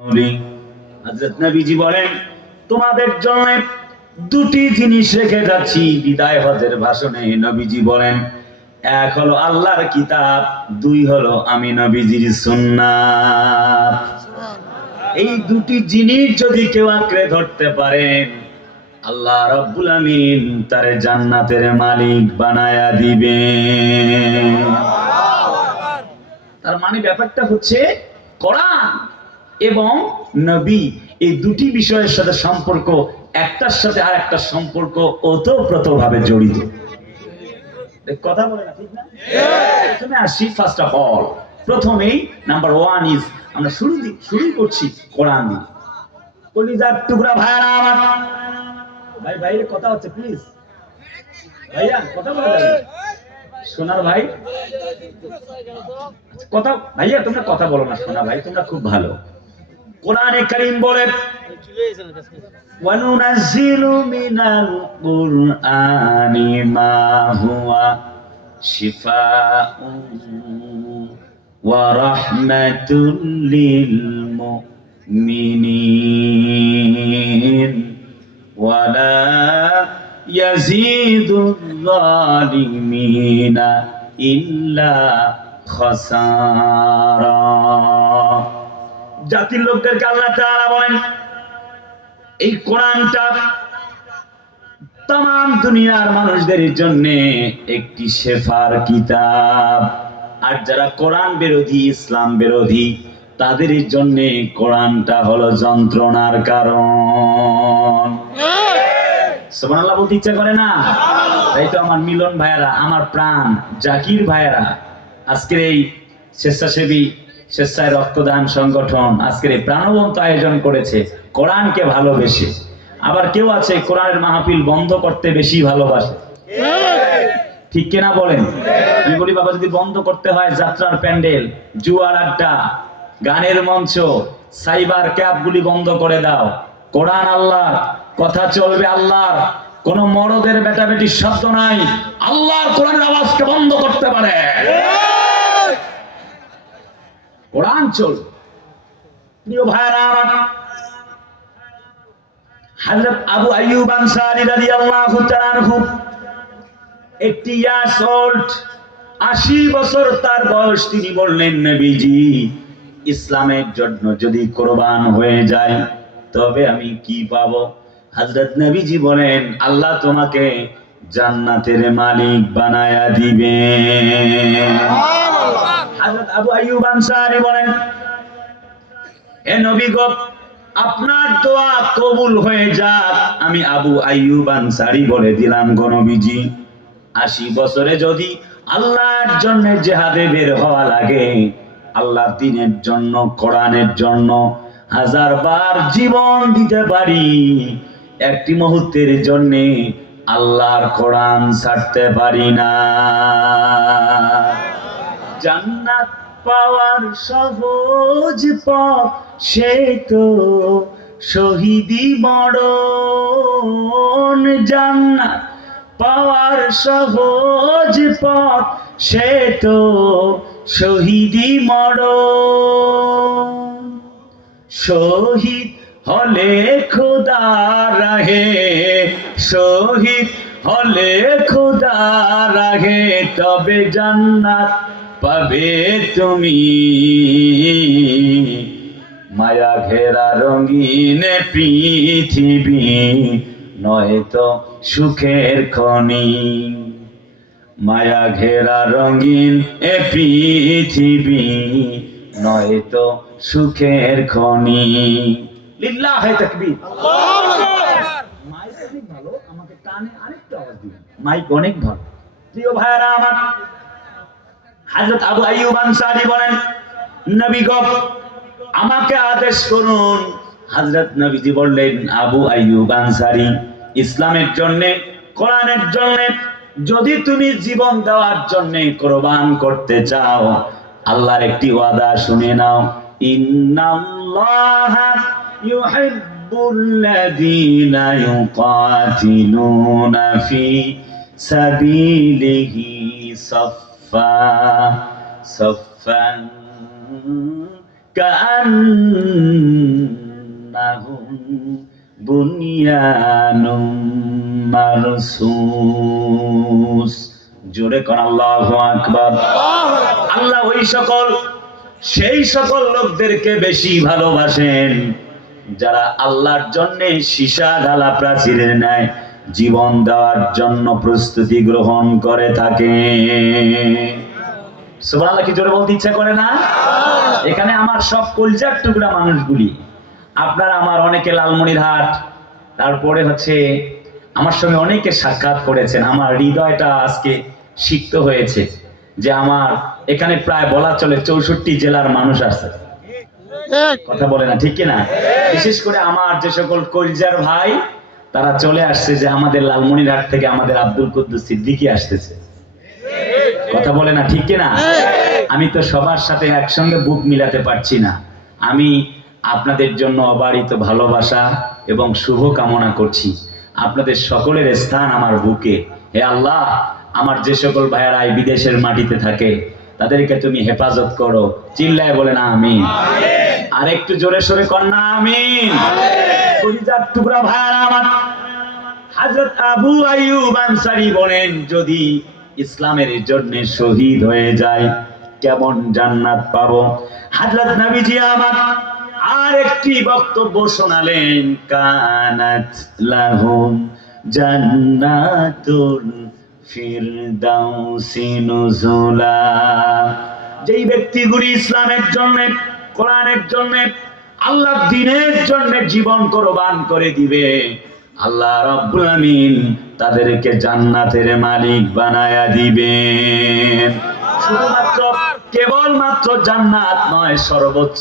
বলি হযরত নবীজি বলেন তোমাদের জন্য দুটি জিনিস রেখে যাচ্ছি। বিদায় হজের ভাষণে নবীজি বলেন এক হলো আল্লাহর কিতাব দুই হলো আমি নবীজির সুন্নাত। এই দুটি জিনিস যদি কেউ আঁকড়ে ধরতে পারেন আল্লাহ রব্বুল আমিন তার জান্নাতের মালিক বানায়া দিবে। তার মানে ব্যাপারটা হচ্ছে কোরআন এবং নবী এই দুটি বিষয়ের সাথে সম্পর্ক, একটার সাথে আর একটা সম্পর্ক ওতপ্রোত ভাবে জড়িত ভাই ভাই। কথা, ভাইয়া, তোমরা কথা বলো না, সোনা ভাই, তোমরা খুব ভালো। কোরআনে কারীম বলে وننزل من القرآن ما هو شفاء ورحمة للمؤمنين ولا يزيد الظالمين إلا خسارا জাতির লোকদেরকে আল্লাহ তাআলা বলেন, এই কোরআনটা তাম দুনিয়ার মানুষদের জন্য একটি শেফার কিতাব। আর যারা কোরআন বিরোধী, ইসলাম বিরোধী, তাদের জন্য কোরআনটা হলো যন্ত্রণার কারণ। সুবহানাল্লাহ বলতে ইচ্ছা করে না? তাই তো আমার মিলন ভাইয়েরা, আমার প্রাণ, জাকির ভাইয়েরা, আজকের এই স্বেচ্ছাসেবী স্বেচ্ছায় রক্তদান সংগঠন আজকের এই প্রাণবন্ত আয়োজন করেছে। কোরআনকে ভালোবেসে। আবার কেউ আছে কোরআনের মাহফিল বন্ধ করতে বেশি ভালোবাসে? ঠিক কিনা বলেন? আমি বলি, বাবা, যদি বন্ধ করতে হয় যাত্রার প্যান্ডেল, জুয়ার আড্ডা, গানের মঞ্চ, সাইবার ক্যাবগুলি বন্ধ করে দাও। কোরআন আল্লাহর, কথা চলবে আল্লাহর। কোন মরদের বেটা বেটির শব্দ নাই। আল্লাহর কোরআনের আওয়াজকে বন্ধ করতে পারে। কোরআন প্রিয় ভাইরা আমার হযরত আবু আইয়ুব আনসারী রাদিয়াল্লাহু তাআলা একটি ইয়ার্স ওল্ড আশি বছর তার বয়স তিনি বললেন, নবীজি, ইসলামের জন্য যদি কোরবান হয়ে যায়, তবে আমি কি পাবো? হযরত নবীজি বলেন, আল্লাহ তোমাকে জান্নাতের মালিক বানায়া দিবে হযরত আবু আইয়ুব আনসারী বলেন হে নবী গো, আপনার দোয়া কবুল হয়ে যাক। আমি আবু আইয়ুব আনসারী বলে দিলাম, গো নবীজি, আশি বছরে যদি আল্লাহর জন্য জেহাদে বের হওয়া লাগে আল্লাহ দিনের জন্য, কোরআনের জন্য হাজার বার জীবন দিতে পারি। একটি মুহূর্তের জন্য আল্লাহর কোরআন ছাড়তে পারি না। জান্নাত পাওয়ার সহজ পথ, সে তো শহীদি মরণ। জান্নাত পাওয়ার সহজ পথ, সে তো শহীদি মরণ। শহীদ হলে খোদা রাহে, শহীদ হলে খোদা রাহে, তবে জান্নাত পাবে তুমি। মায়া ঘেরা রঙিন পৃথিবী, নয়তো সুখের খনি। মায়া ঘেরা রঙিন এ পৃথিবী, নয়তো সুখের খনি। মাইক অনেক ভালো মাইক অনেক ভালো। প্রিয় ভাইরা আমার হযরত আবু আইয়ুব আনসারী বলেন, নবী গো, আমাকে আদেশ করুন। হযরত নবীজি বললেন, আবু আইয়ুব আনসারী, ইসলামের জন্য, কোরআনের জন্য, যদি তুমি জীবন দেওয়ার জন্য কোরবান করতে চাও, আল্লাহর একটি ওয়াদা শুনে নাও। ইন্নাল্লাহা ইউহিব্বুল্লাযীনা ইউকাতিলুনা ফি সাবিলিহি صفا كأنهم بنيان مرصوص. জোরে কর আল্লাহ আকবর। আল্লাহ ওই সকল সেই সকল লোকদেরকে বেশি ভালোবাসেন, যারা আল্লাহর জন্য সীসা ঢালা প্রাচীরের নেয় জীবন দেওয়ার জন্য প্রস্তুতি গ্রহণ করে থাকে। সুবহানাল্লাহ কি জোরে বলতে ইচ্ছা করে না? এখানে আমার সব কলজার টুকরা মানুষগুলি। আপনারা আমার অনেকে লালমনিরহাট তারপরে হচ্ছে আমার সঙ্গে অনেকে সাক্ষাৎ করেছেন। আমার হৃদয়টা আজকে সিক্ত হয়েছে যে আমার এখানে প্রায় বলা চলে চৌষট্টি জেলার মানুষ আছে। কথা বলে না ঠিক না বিশেষ করে আমার যে সকল কলজার ভাই তারা চলে আসছে যে আমাদের লালমনিরহাট থেকে আমাদের আব্দুল কুদ্দুস সিদ্দিকি আসতেছে। কথা বলে না ঠিক না আমি তো সবার সাথে একসঙ্গে বুক মিলাতে পারছি না। আমি আপনাদের জন্য অবারিত ভালোবাসা এবং শুভ কামনা করছি। আপনাদের সকলের স্থান আমার বুকে। হে আল্লাহ আমার যে সকল ভাইয়ারা এই বিদেশের মাটিতে থাকে তাদেরকে তুমি হেফাজত করো। চিল্লায় বলে না আমি আর একটু জোরে সোরে কর না আমিন। কলিজার টুকরা ভাইয়ারা আমার। হাজরত আবু আইয়ুব আনসারী বলেন, যদি ইসলামের জন্য শহীদ হয়ে যায়, কেমন জান্নাত পাবো? হাজরত নবীজি আমার আর একটি বক্তব্য শোনালেন, কানাত লাহুম জান্নাতুল ফিরদাউসি নুজুলা। যেই ব্যক্তিগুলি ইসলামের জন্য, কোরআনের জন্য আল্লাহ দিনের জন্য জীবন কোরবান করে দিবে। আল্লাহ রব্বুল আমিন তাদেরকে জান্নাতের মালিক বানায়া দিবেন শুধুমাত্র কেবলমাত্র জান্নাত নয়, সর্বোচ্চ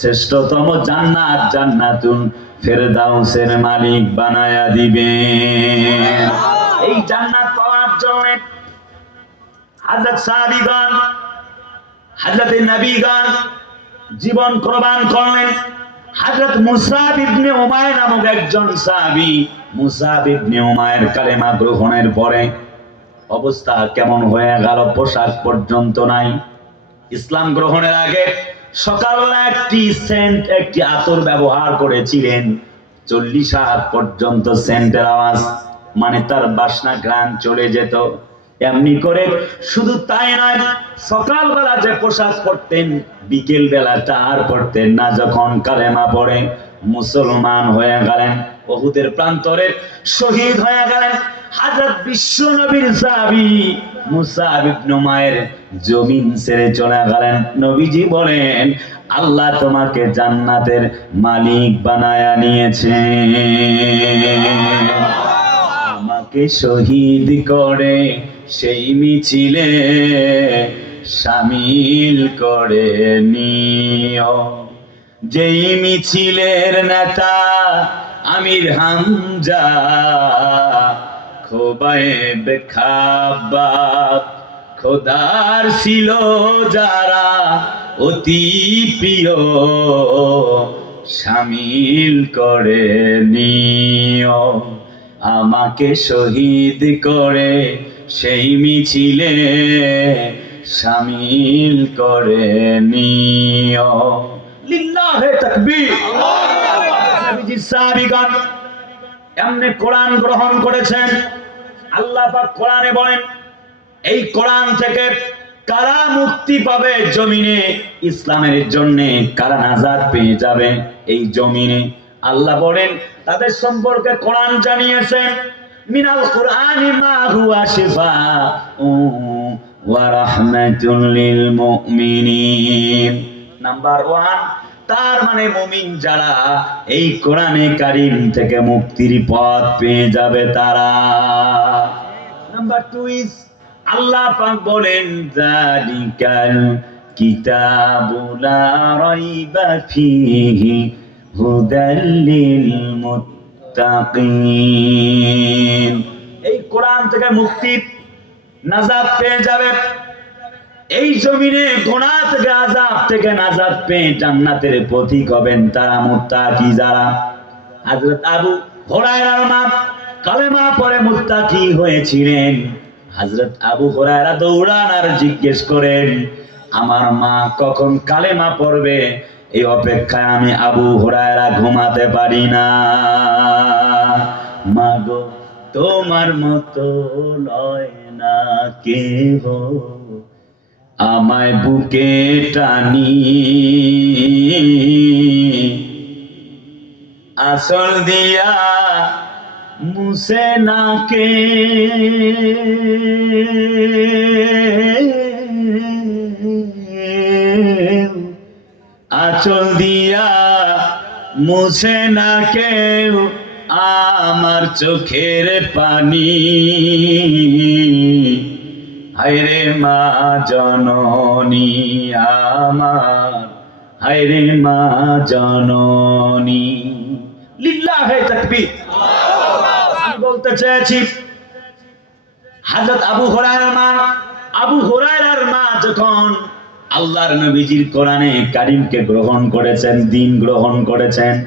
শ্রেষ্ঠতম জান্নাত জান্নাতুন ফেরদাউসের মালিক বানায়া দিবেন এই জান্নাত পাওয়ার জন্য হাজরত সাহাবীগণ হযরত নবীগণ জীবন কোরবান করলেন। হযরত মুসাব ইবনে উমায় নামক একজন সাহাবী মুসাব ইবনে উমায়ের কালেমা গ্রহণের পরে অবস্থা কেমন হয়ে গেল পোশাক পর্যন্ত নাই। ইসলাম গ্রহণের আগে সকালবেলা একটি সেন্ট, একটি আতর ব্যবহার করেছিলেন। চল্লিশ হাত পর্যন্ত সেন্টের আওয়াজ মানে তার বাসনা গ্রান চলে যেত। এমনি করে শুধু তাই নয়, সকালবেলা যে পোশাক পরতেন বিকেল বেলা তার পরতেন না, যখন কালেমা পড়ে, মুসলমান হয়ে গেলেন, বহুদের প্রান্তরে শহীদ হয়ে গেলেন। হাজরত বিশ্ব নবীর সাহাবী মুসাব ইবনে জমিন ছেড়ে চলে গেলেন। নবীজি বলেন, আল্লাহ তোমাকে জান্নাতের মালিক বানায়া নিয়েছে আমাকে শহীদ করে সেই মিছিলে সামিল করে নিও। যেই মিছিলের নেতা আমির হামজা, খোবায়েব খাবাব, খোদার ছিল যারা অতি প্রিয়, সামিল করে নিও। আমাকে শহীদ করে সেই মিছিলে সামিল করে নিও। এমনি কোরআন গ্রহণ করেছেন। আল্লাহ কোরআনে বলেন, এই কোরআন থেকে কারা মুক্তি পাবে জমিনে? ইসলামের জন্য কারা নাজাত পেয়ে যাবে এই জমিনে? আল্লাহ বলেন, তাদের সম্পর্কে কোরআন জানিয়েছেন। মিনাল কোরআনি মা হুয়া শিফা ওয়া রাহমাতুল লিল মুমিনিন। নাম্বার ওয়ান তার মানে মুমিন যারা এই কোরআনে কারিম থেকে মুক্তির পথ পেয়ে যাবে তারা। নাম্বার টু ইজ আল্লাহ পাক বলেন জালিকাল কিতাবু লা রাইবা ফিহি লিল এই কোরআন থেকে মুক্তি নাজাত পেয়ে যাবে। এই জমিনে গোনা থেকে আজাব থেকে নাজাত পেয়ে জান্নাতের পথিক হবেন তারা মুত্তাকি যারা। হযরত আবু হুরায়রার কালেমা পরে হয়েছিলেন। আবু হুরায়রা দৌড়ান আর জিজ্ঞেস করেন, আমার মা কখন কালেমা পড়বে? এই অপেক্ষায় আমি আবু হুরায়রা ঘুমাতে পারি না। মাগো, তোমার মতো লয় না কেহ। আমায় বুকে টানি। আসল দিয়া মুসে নাকে আচল দিয়া মুছে না কেউ আমার চোখের পানি। হায়রে মা জননী আমার হায়রে মা জননী। লিল্লাহে তাকবীর। আমি বলতে চেয়েছি, হাজরত আবু হুরায়রার মা, আবু হুরায়রার মা যখন আল্লাহর নবীজির কোরআনে কারিমকে গ্রহণ করেছেন, দিন গ্রহণ করেছেন।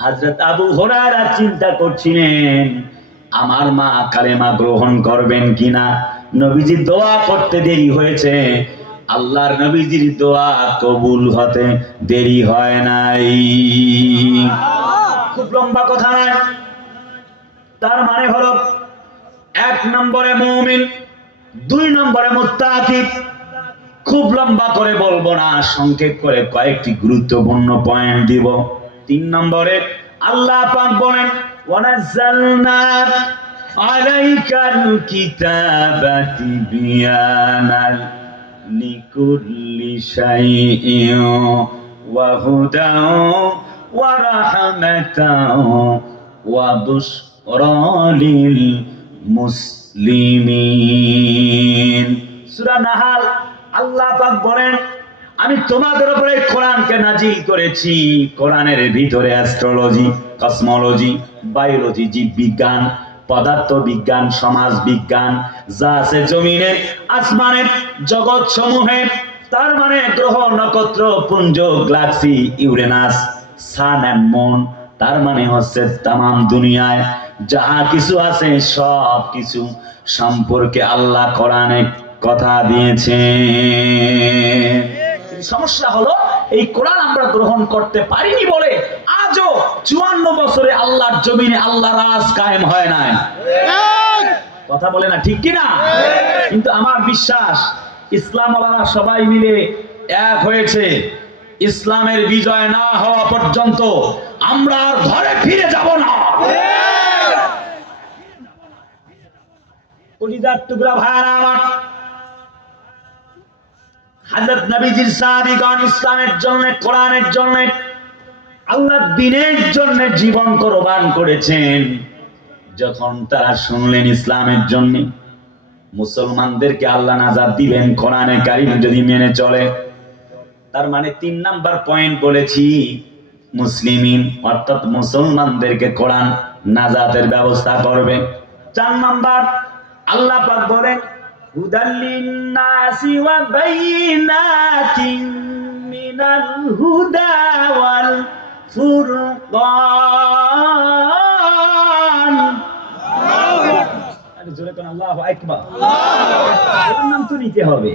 হযরত আবু হুরায়রা চিন্তা করছিলেন, আমার মা কালেমা গ্রহণ করবেন কিনা? নবীজি দোয়া করতে দেরি হয়েছে। আল্লাহর নবীজির দোয়া কবুল হতে দেরি হয় নাই। খুব লম্বা কথা নয়। তার মানে হলো, এক নম্বরে মুমিন, দুই নম্বরে মুত্তাকিব। খুব লম্বা করে বলব না, সংক্ষেপ করে কয়েকটি গুরুত্বপূর্ণ পয়েন্ট দিব। তিন নম্বরে, আল্লাহ পাক বলেন, ওয়ানাজ্জালনা আলাইকাল কিতাবাতি বিয়ানাল লিকুল্লি শাইইন ওয়া হুদাও ওয়া রাহমাতাও ওয়া বুশরা লিল মুসলিমিন। সূরা নাহাল আল্লাহ পাক বলেন, আমি তোমাদের উপরে কোরআনকে নাজিল করেছি। কোরআনের ভিতরে অ্যাস্ট্রোলজি কসমোলজি বায়োলজি জীব বিজ্ঞান পদার্থ বিজ্ঞান সমাজ বিজ্ঞান যা আছে জমিনে আসমানের জগৎ সমূহে তার মানে গ্রহ, নক্ষত্র, পুঞ্জ, galaxy, Uranus sun and moon তার মানে হচ্ছে তামাম দুনিয়ায়। যাহা কিছু আছে সব কিছু সম্পর্কে আল্লাহ কোরআনে কথা দিয়েছে। সমস্যা হলো, এই কোরআন আমরা গ্রহণ করতে পারিনি বলে আজও চুয়ান্ন বছরে আল্লাহর জমিনে আল্লাহ রাজ কায়েম হয় নাই। কথা বলে না, ঠিক কিনা? কিন্তু আমার বিশ্বাস ইসলাম সবাই মিলে এক হয়েছে। ইসলামের বিজয় না হওয়া পর্যন্ত আমরা আর ঘরে ফিরে যাব না। কলিজার টুকরা ভাইয়ারা আমার হাজরত নবীজির সাহাবীগণ ইসলামের জন্য, কোরআনের জন্য আল্লাহ দিনের জন্য জীবন কোরবান করেছেন। যখন তারা শুনলেন ইসলামের জন্য, মুসলমানদেরকে আল্লাহ নাজাদ দিবেন, কোরআনে কারিম যদি মেনে চলে। তার মানে তিন নাম্বার পয়েন্ট বলেছি, মুসলিমিন, অর্থাৎ মুসলমানদেরকে কোরআন নাজাতের ব্যবস্থা করবে। চার নাম্বার, আল্লাহ পাক বলেন হুদাল্লিন নাসি ওয়া বাইনাতিন মিনাল হুদা ওয়াল ফুরকান। আরে জোরে কোন, আল্লাহু আকবার। এর নাম তো নিতে হবে।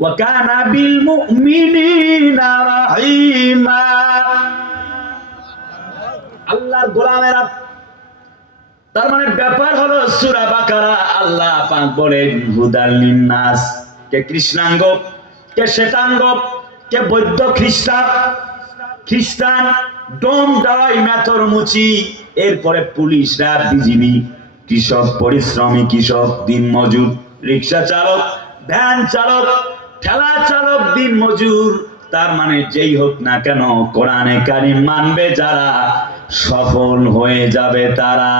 ওয়া কানা বিল মুমিনিনা রাহিমা। আল্লাহর গোলামেরা তার মানে ব্যাপার হলো সূরা বাকারা আল্লাহ পাক বলেন, হুদাল লিন্নাস। কে কৃষ্ণাঙ্গ, কে শ্বেতাঙ্গ, কে বৌদ্ধ খ্রিস্টান খ্রিস্টান, ডোম দাওয়াই মেথর মুচি। এরপরে পুলিশরা, বিজিবি, কৃষক, পরিশ্রমী কৃষক, দিন মজুর, রিক্সা চালক, ভ্যান চালক, ঠেলা চালক, দিন মজুর। তার মানে যেই হোক না কেন, কোরআনে কারিম মানবে যারা। সফল হয়ে যাবে তারা।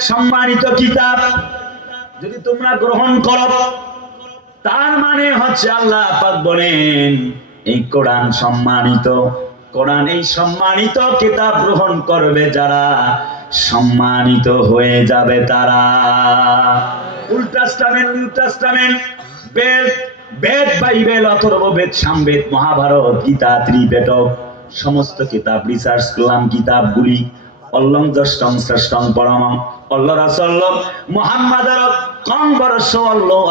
সম্মানিত কিতাব। যদি তোমরা গ্রহণ করো, তার মানে হচ্ছে আল্লাহ পাক বলেন, এই কোরআন সম্মানিত। কোরআন এই সম্মানিত কিতাব গ্রহণ করবে যারা সম্মানিত হয়ে যাবে তারা। Old Testament New Testament Veda Veda Bible, Atharva Veda, Samaveda, Mahabharata, Gita Tripitaka সমস্ত কিতাব রিসার্চ করলাম কিতাবগুলি অল্লং জ্যেষ্ঠং শ্রেষ্ঠং পরম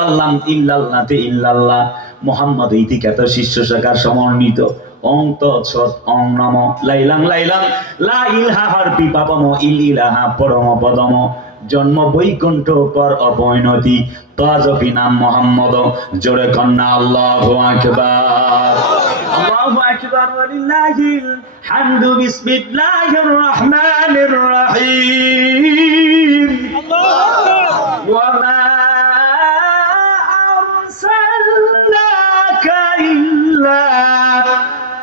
আল্লাম ইল্লাল্লাতে ইল্লাল্লাহ। মোহাম্মদ ইতিকাত শিষ্য শাখার সমন্বিত। অং তৎসৎ অং নম। লাইলাং লাইলাং, লা ইলহা হরপি পাপম ইল ইলাহা পরম পদম। জন্ম বৈকুণ্ঠ পর অপরিণতি তজপি নাম মোহাম্মদ। জোরে কন্যা আল্লাহ আকবার। الله أكبر ولله الحمد بسم الله الرحمن الرحيم. وما أرسلناك إلا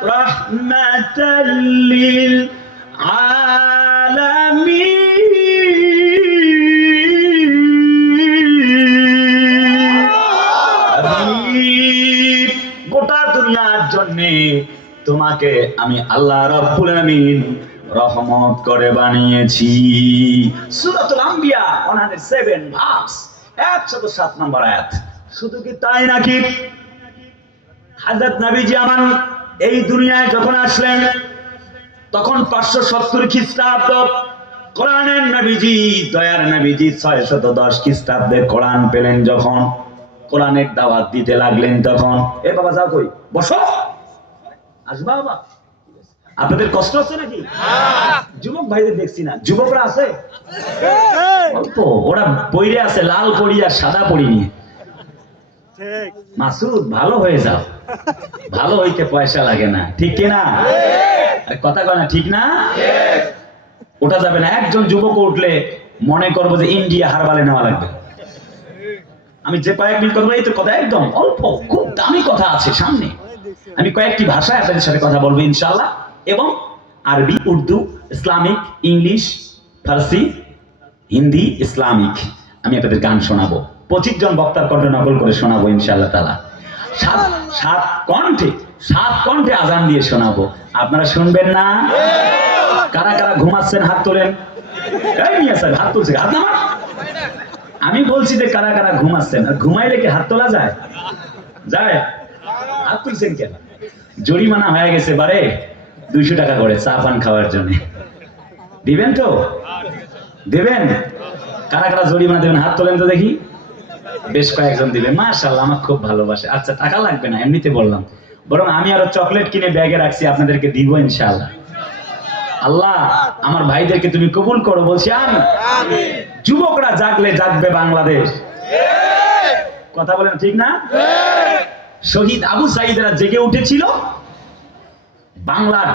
رحمة للعالمين. তোমাকে আমি আল্লাহ রব্বুল আমিন রহমত করে বানিয়েছি। সূরাতুল আম্বিয়া 107 ভার্স 107 নম্বর আয়াত। শুধু কি তাই নাকি? হযরত নবীজি আমার এই দুনিয়ায় যখন আসলেন, তখন পাঁচশো সত্তর খ্রিস্টাব্দ কোরআনের নবীজি, দয়ার নবীজি ছয় শত দশ খ্রিস্টাব্দে কোরআন পেলেন যখন। কোরআনের দাওয়াত দিতে লাগলেন তখন। এ বাবা যাও কই? বসো। আসবা বাবা? আপনাদের কষ্ট হচ্ছে নাকি? যুবক ভাইদের দেখছি না। যুবকরা আছে? অল্প। ওরা বইরে আছে লাল পরি আর সাদা পরি নিয়ে। মাসুদ ভালো হয়ে যাও। ভালো হইতে পয়সা লাগে না। ঠিক কি না? আরে কথা কয় না ঠিক না? ওটা যাবে না। একজন যুবক উঠলে মনে করব যে ইন্ডিয়া হারবালে নেওয়া লাগবে। আমি যে কয়েক মিনিট করব এই তো কথা একদম অল্প। খুব দামি কথা আছে সামনে। আমি কয়েকটি ভাষায় আপনাদের সাথে কথা বলব ইনশাল্লাহ এবং আরবি, উর্দু, ইসলামিক, ইংলিশ, ফার্সি, হিন্দি, ইসলামিক। আমি আপনাদের গান শোনাবো। পঁচিশ জন বক্তার কণ্ঠ নকল করে শোনাবো, ইনশাআল্লাহ তালা সাত সাত কণ্ঠে সাত কণ্ঠে আজান দিয়ে শোনাবো। আপনারা শুনবেন না? কারা কারা ঘুমাচ্ছেন, হাত তোলেন? হাত তুলছে, হাত নামা আমি বলছি যে কারা কারা ঘুমাচ্ছেন ঘুমাইলে কি হাত তোলা যায়? যায়। হাত তুলছেন কেন? জরিমানা হয়ে গেছে বারে দুইশো টাকা করে চা পান খাওয়ার জন্য। দিবেন তো? দেবেন? কারা কারা জরিমানা দেবেন? হাত তোলেন তো দেখি। বেশ কয়েকজন দিবে। মাশাল্লাহ আমার খুব ভালোবাসে। আচ্ছা টাকা লাগবে না এমনিতে বললাম। বরং আমি আরও চকলেট কিনে ব্যাগে রাখছি আপনাদেরকে দিব ইনশাআল্লাহ। আল্লাহ আমার ভাইদেরকে তুমি কবুল করো বলছি আমি যুবকরা জাগলে জাগবে বাংলাদেশ। কথা বলেন ঠিক না? শহীদ আবু সাইদরা জেগে উঠেছিল। বাংলার